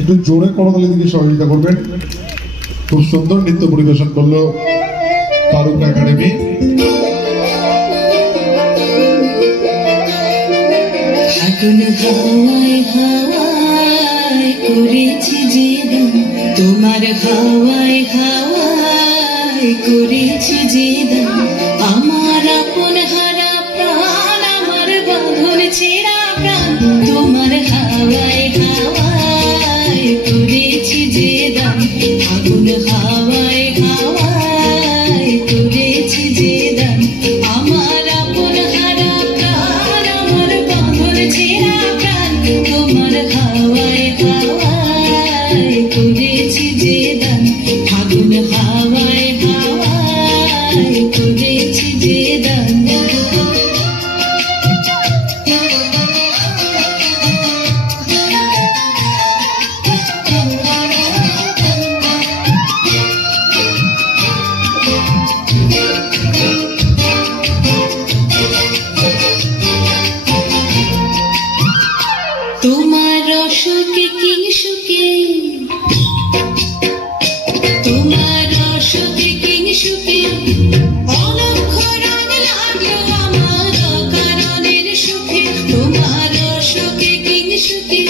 একটু জোরে করতালি দিকে সহযোগিতা করবেন। খুব সুন্দর নৃত্য পরিবেশন করলো ফারুক একাডেমি। করেছি যে তোমার হাওয়ায় হাওয়ায় করেছি যে আমার আপন হারা প্রাণ আমার বাঁধন ছেঁড়া প্রাণ তোমার হাওয়ায় হাওয়ায় করেছি যে আগুন হাওয়ায় হাওয়ায় করেছি যে আমার আপন হারা প্রাণ আমার বাঁধন ছেঁড়া প্রাণ তোমার হাওয়ায় হাওয়ায় করেছি যে আগুন হাওয়ায় হাওয়ায় করেছি যে তোমার রসকে কিংসুকে তোমার রসকে কিংসুকে অলক্ষ রং লাগলো আমার কারণের সুখে তোমার রসকে কিংসুকে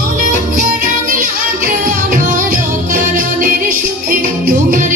অলক্ষ রং লাগলো আমার কারণের সুখে তোমার